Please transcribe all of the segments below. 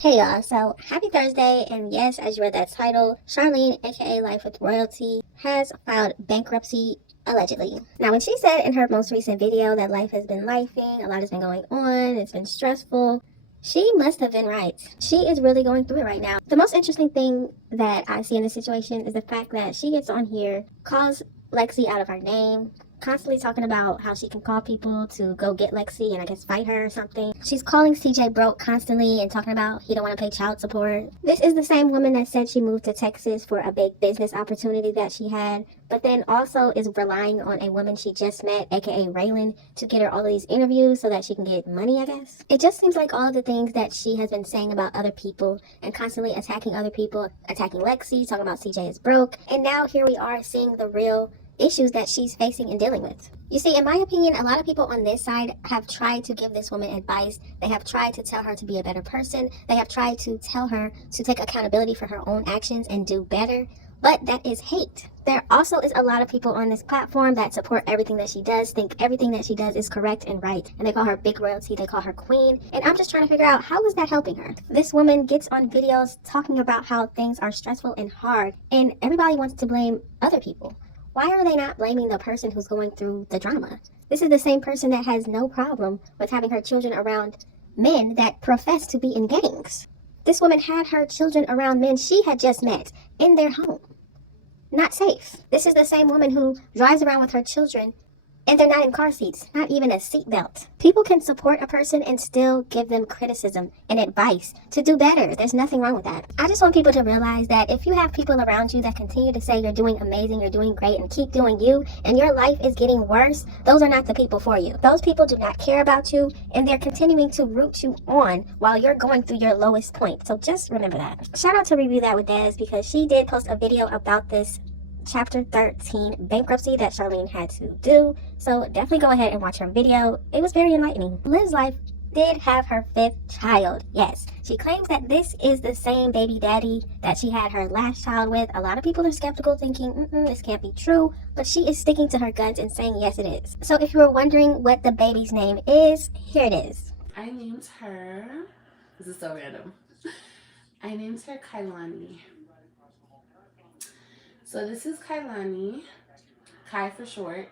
Hey y'all, so happy Thursday, and yes, as you read that title, Charlene, aka Life with Royalty, has filed bankruptcy allegedly. Now, when she said in her most recent video that life has been lifing, a lot has been going on, it's been stressful, she must have been right. She is really going through it right now. The most interesting thing that I see in this situation is the fact that she gets on here, calls Lexi out of her name, constantly talking about how she can call people to go get Lexi and I guess fight her or something. She's calling CJ broke constantly and talking about he don't want to pay child support. This is the same woman that said she moved to Texas for a big business opportunity that she had, but then also is relying on a woman she just met, aka Raylan, to get her all of these interviews so that she can get money, I guess. It just seems like all of the things that she has been saying about other people and constantly attacking other people, attacking Lexi, talking about CJ is broke, and now here we are seeing the real issues that she's facing and dealing with. You see, in my opinion, a lot of people on this side have tried to give this woman advice. They have tried to tell her to be a better person. They have tried to tell her to take accountability for her own actions and do better. But that is hate. There also is a lot of people on this platform that support everything that she does, think everything that she does is correct and right. And they call her big royalty, they call her queen. And I'm just trying to figure out, how is that helping her? This woman gets on videos talking about how things are stressful and hard, and everybody wants to blame other people. Why are they not blaming the person who's going through the drama? This is the same person that has no problem with having her children around men that profess to be in gangs. This woman had her children around men she had just met in their home. Not safe. This is the same woman who drives around with her children and they're not in car seats, not even a seatbelt. People can support a person and still give them criticism and advice to do better. There's nothing wrong with that. I just want people to realize that if you have people around you that continue to say you're doing amazing, you're doing great, and keep doing you, and your life is getting worse, those are not the people for you. Those people do not care about you, and they're continuing to root you on while you're going through your lowest point. So just remember that. Shout out to Review That with Des, because she did post a video about this Chapter 13 bankruptcy that Charlene had to do. So definitely go ahead and watch her video. It was very enlightening. Liv's life did have her fifth child. Yes, she claims that this is the same baby daddy that she had her last child with. A lot of people are skeptical, thinking, this can't be true, but she is sticking to her guns and saying yes, it is. So if you were wondering what the baby's name is, here it is. I named her, this is so random, I named her Kailani. So this is Kailani, Kai for short.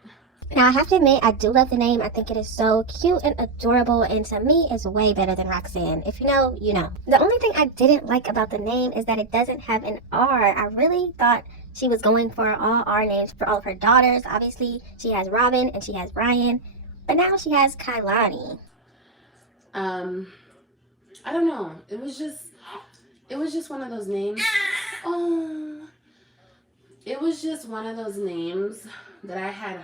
Now, I have to admit, I do love the name. I think it is so cute and adorable, and to me, it's way better than Roxanne. If you know, you know. The only thing I didn't like about the name is that it doesn't have an R. I really thought she was going for all R names for all of her daughters. Obviously, she has Robin and she has Ryan, but now she has Kailani. I don't know. It was just one of those names. Oh, it was just one of those names that I had,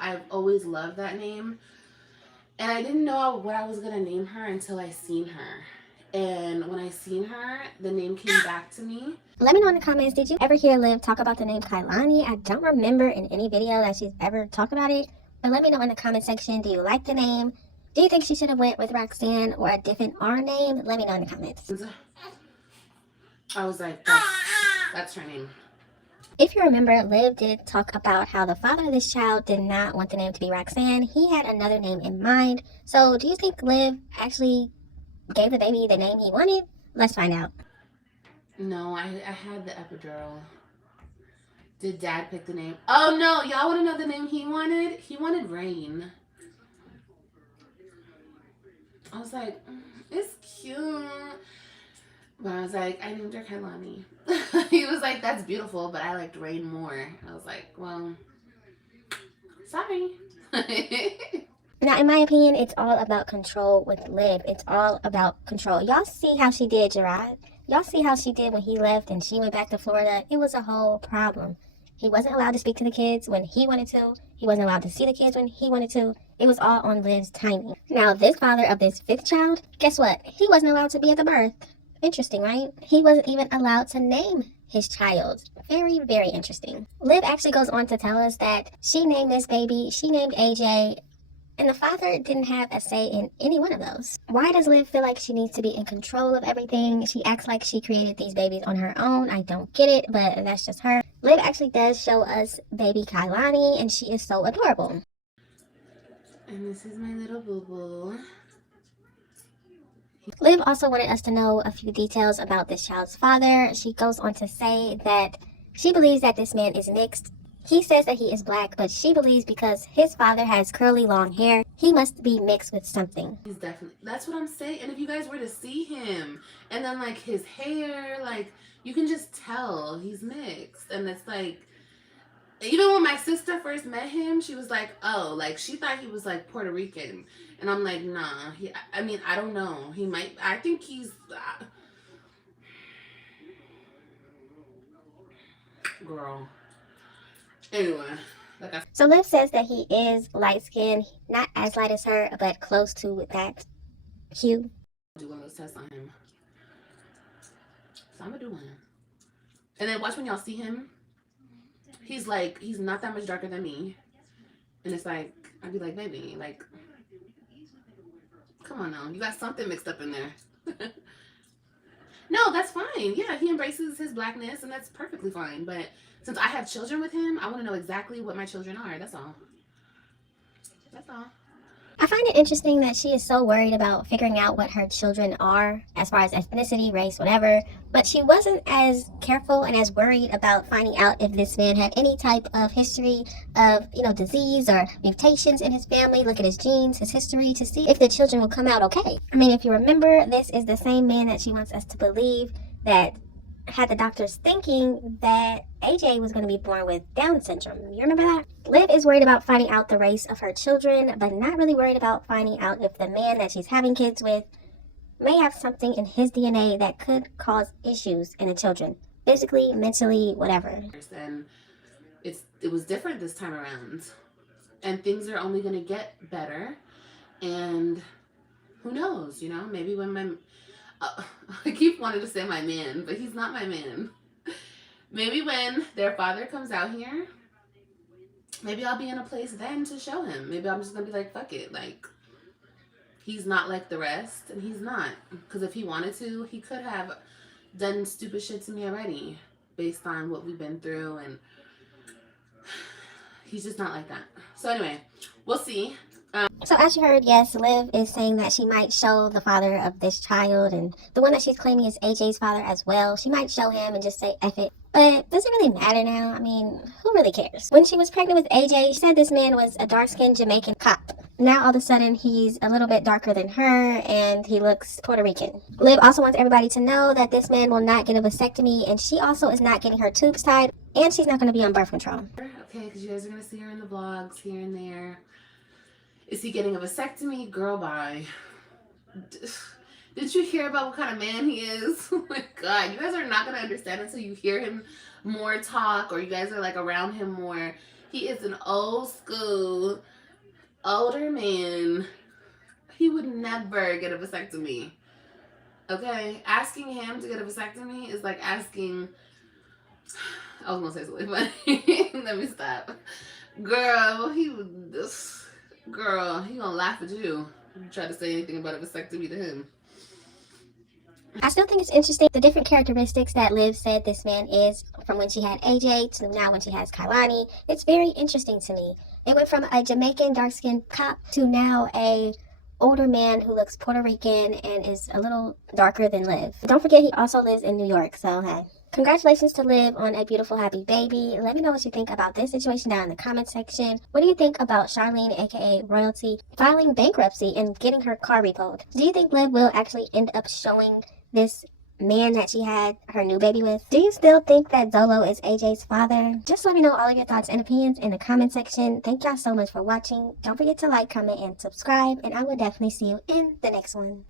I've always loved that name. And I didn't know what I was going to name her until I seen her. And when I seen her, the name came back to me. Let me know in the comments, did you ever hear Liv talk about the name Kailani? I don't remember in any video that she's ever talked about it. But let me know in the comment section, do you like the name? Do you think she should have went with Roxanne or a different R name? Let me know in the comments. I was like, that's her name. If you remember, Liv did talk about how the father of this child did not want the name to be Roxanne. He had another name in mind. So do you think Liv actually gave the baby the name he wanted? Let's find out. No, I had the epidural. Did Dad pick the name? Oh no, y'all want to know the name he wanted? He wanted Rain. I was like, it's cute. But I was like, I named her Kailani. He was like, that's beautiful, but I liked Rain more. I was like, well, sorry. Now, in my opinion, it's all about control with Liv. It's all about control. Y'all see how she did Gerard? Y'all see how she did when he left and she went back to Florida? It was a whole problem. He wasn't allowed to speak to the kids when he wanted to. He wasn't allowed to see the kids when he wanted to. It was all on Liv's timing. Now, this father of this fifth child, guess what? He wasn't allowed to be at the birth. Interesting, right? He wasn't even allowed to name his child. Very, very interesting. Liv actually goes on to tell us that she named this baby, she named AJ, and the father didn't have a say in any one of those. Why does Liv feel like she needs to be in control of everything? She acts like she created these babies on her own. I don't get it, but that's just her. Liv actually does show us baby Kailani, and she is so adorable. And this is my little boo-boo. Liv also wanted us to know a few details about this child's father. She goes on to say that she believes that this man is mixed. He says that he is black, but she believes because his father has curly long hair, he must be mixed with something. He's definitely, that's what I'm saying. And if you guys were to see him and then like his hair, like you can just tell he's mixed. And it's like, even when my sister first met him, she was like, oh, like she thought he was like Puerto Rican. And I'm like, nah, I mean, I don't know. He might, I think he's, girl. Anyway, so Liv says that he is light skinned, not as light as her, but close to that hue. Do one of those tests on him. So I'm gonna do one. And then watch when y'all see him. He's not that much darker than me. And it's like, I'd be like, baby, like, come on now. You got something mixed up in there. No, that's fine. Yeah, he embraces his blackness, and that's perfectly fine. But since I have children with him, I want to know exactly what my children are. That's all. That's all. I find it interesting that she is so worried about figuring out what her children are as far as ethnicity, race, whatever, but she wasn't as careful and as worried about finding out if this man had any type of history of, disease or mutations in his family. Look at his genes, his history, to see if the children will come out okay. I mean, if you remember, this is the same man that she wants us to believe that had the doctors thinking that AJ was going to be born with Down syndrome. You remember that? Liv is worried about finding out the race of her children, but not really worried about finding out if the man that she's having kids with may have something in his DNA that could cause issues in the children. Physically, mentally, whatever. And it was different this time around. And things are only going to get better. And who knows, maybe when I keep wanting to say my man, but he's not my man. Maybe when their father comes out here, maybe I'll be in a place then to show him. Maybe I'm just going to be like, fuck it. Like, he's not like the rest, and he's not. Because if he wanted to, he could have done stupid shit to me already based on what we've been through, and he's just not like that. So anyway, we'll see. So as you heard, yes, Liv is saying that she might show the father of this child, and the one that she's claiming is AJ's father as well. She might show him and just say F it. But does it really matter now? I mean, who really cares? When she was pregnant with AJ, she said this man was a dark-skinned Jamaican cop. Now all of a sudden he's a little bit darker than her and he looks Puerto Rican. Liv also wants everybody to know that this man will not get a vasectomy, and she also is not getting her tubes tied, and she's not going to be on birth control. Okay, because you guys are going to see her in the vlogs here and there. Is he getting a vasectomy? Girl, bye. Did you hear about what kind of man he is? Oh my God, you guys are not going to understand until you hear him more talk, or you guys are like around him more. He is an old school, older man. He would never get a vasectomy. Okay? Asking him to get a vasectomy is like asking... I was going to say something, but let me stop. Girl, he would... Girl, he gonna laugh at you if you try to say anything about a vasectomy to him. I still think it's interesting the different characteristics that Liv said this man is from when she had AJ to now when she has Kailani. It's very interesting to me. It went from a Jamaican dark-skinned cop to now a older man who looks Puerto Rican and is a little darker than Liv. Don't forget he also lives in New York, so hey. Congratulations to Liv on a beautiful, happy baby. Let me know what you think about this situation down in the comment section. What do you think about Charlene, aka Royalty, filing bankruptcy and getting her car repoed? Do you think Liv will actually end up showing this man that she had her new baby with? Do you still think that Zolo is AJ's father? Just let me know all of your thoughts and opinions in the comment section. Thank y'all so much for watching. Don't forget to like, comment, and subscribe, and I will definitely see you in the next one.